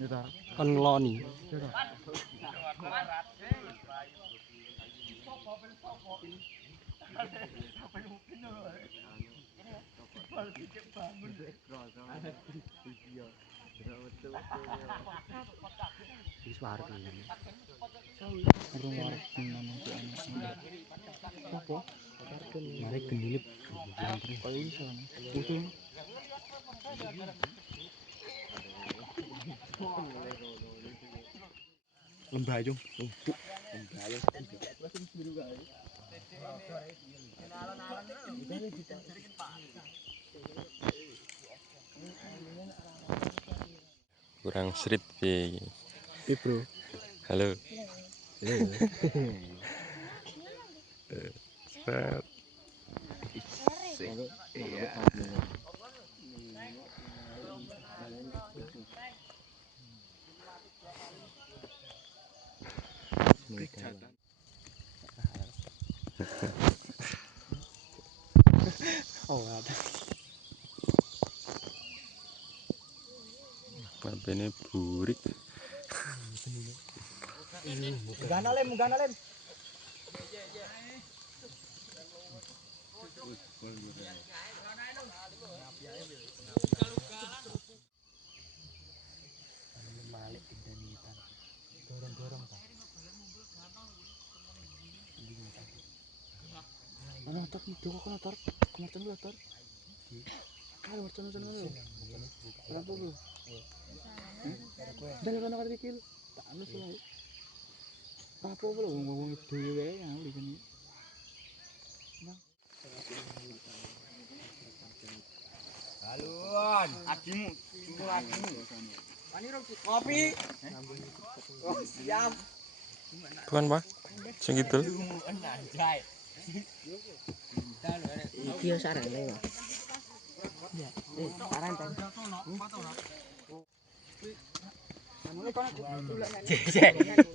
Kon ngeloni. Wis warek tenan. Urung warek tenan iki ana. Apa? Mari gendulip. Kaya iso. Usul. Lembayung. Lembayung. Kurang srip piye. Bro. Halo. Set. Iya. Oh, ada. Kabene burik. Munggana lem. Malik kendanitan. Dorong-dorong ta. Ana tak ndoko kono tor. Kemerten lho tor. Kalau mercon ngono. Berapa bro? Dari kono kali iki. Tak anu selalu. Apa lho ngomong dhewe wae ya iki. Haluan, adimu. Ngopi. Oh, siap. Bukan, Pak. Sing kidul. Iki yo sarene. Ya, saran ta.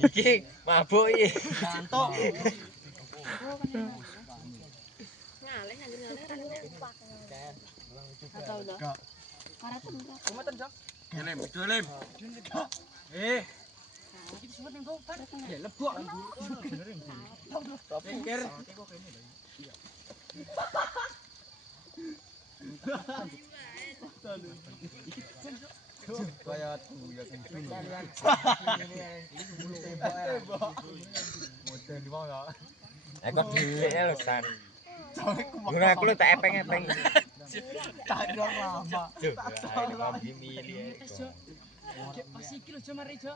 Iki mabuk iki. Santok. Ngalih anjir ngalih. Atau udah. Karatan enggak. Kumatan, Jok. Lem, lem. Iki disebut ning kok. Ya lebok. Pikir. Kaya tuya sing dulu. Model di mana? Ekor dhewe lho, San. Ora aku tak epeng-epeng. Kador lama. Coba milih. Pas iki lho, Jo mari, Jo.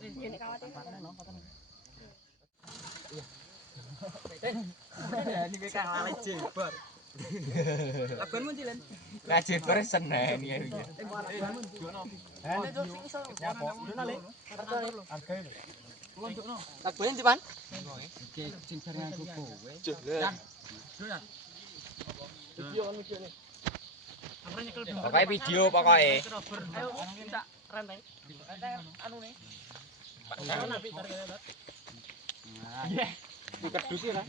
Kene kawate. Iya. Ini kang lali jebar. Laguanmu ndi, Len? Lah jebar senen ya iki. Laguanmu ndi? Ene Jo sing iso. Nyapa? Dono le. Hargae lho. Untukno. Laguane ndi, Pan? Iki sing jaringan kowe. Jan. Dono. Video kan video ne. Pokoknya video pokoknya. Ayo minta renteng. Anu nih. Pak nabi tarik lihat. Iya. Dikedus ya.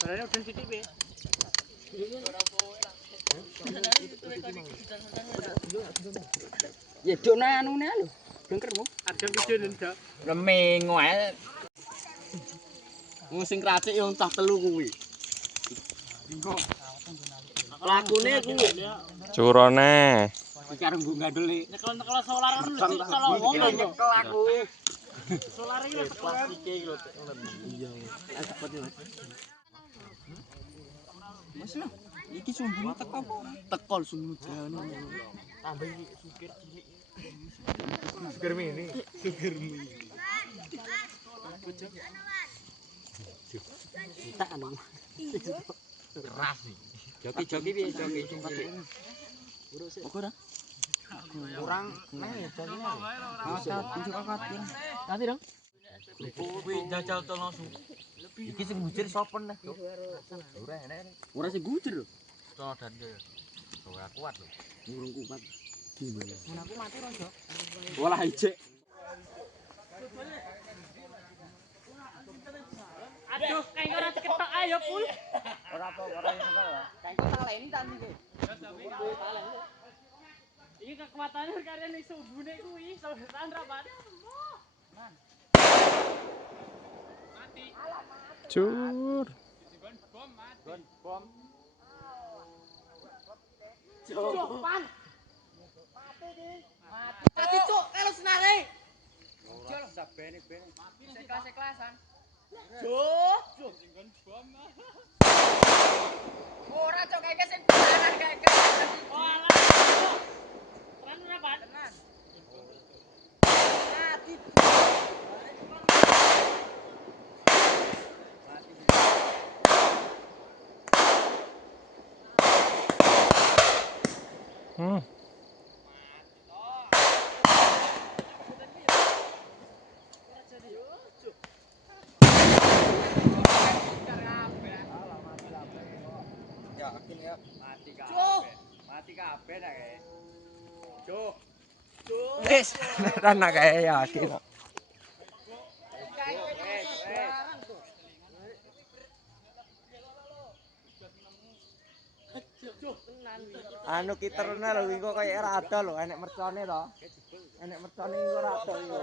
Sebenarnya udah sidik be. Ya dona anune lho. Dengkermu. Ada video ndek. Leming wae. Wong sing kracik yo entah telu kuwi. Lakune kuwi. Curone. Iki arep nggo gandul iki. Nyekel-nyekel solar lho, solo wong nyekel aku. Solar iki lho tekan iki lho. Iya. Cepet yo. Mas lho, iki sumbune teko apa? Teko sumbune jane. Tambah iki sukir cilik. Sukir mini. Tak anu. Keras nih. Joki piye joki cilik. Ora. Kurang nang ya jokine. Tunjuk akad. Nanti dong. Kuwi jajal to langsung. Iki sing gujir sapa neh, Cuk? Ora enek. Ora sing gujir lho. Codan yo. Ora kuat lho. Urung kuat. Gimana? Mun aku mati ro, Jok. Olah ijek. Aduh, kayak ora ketok ayo pul. Ora apa ora iso ta. Kayak taleni ta iki. Iki kekuatannya karya nih subune kuwi, saudaraan rapat. Mati. Cur. Bom mati. Bom. Copan. Mati di. Mati cuk, kalau senare. Ora bisa bene-bene. Sekelas-sekelasan. Cuk. Singgon bom. Ora cuk kayak sing panas kayak. Olah. Tenan ora, Pak? Tenan. Mati. Yakin ya mati kabeh. Mati kabeh nak kae. Cuk. Wis, tenan kae yakin. Anu ki terna lho iki kok kaya rada lho enek mercone to. Enek mercone iki ora rada iki.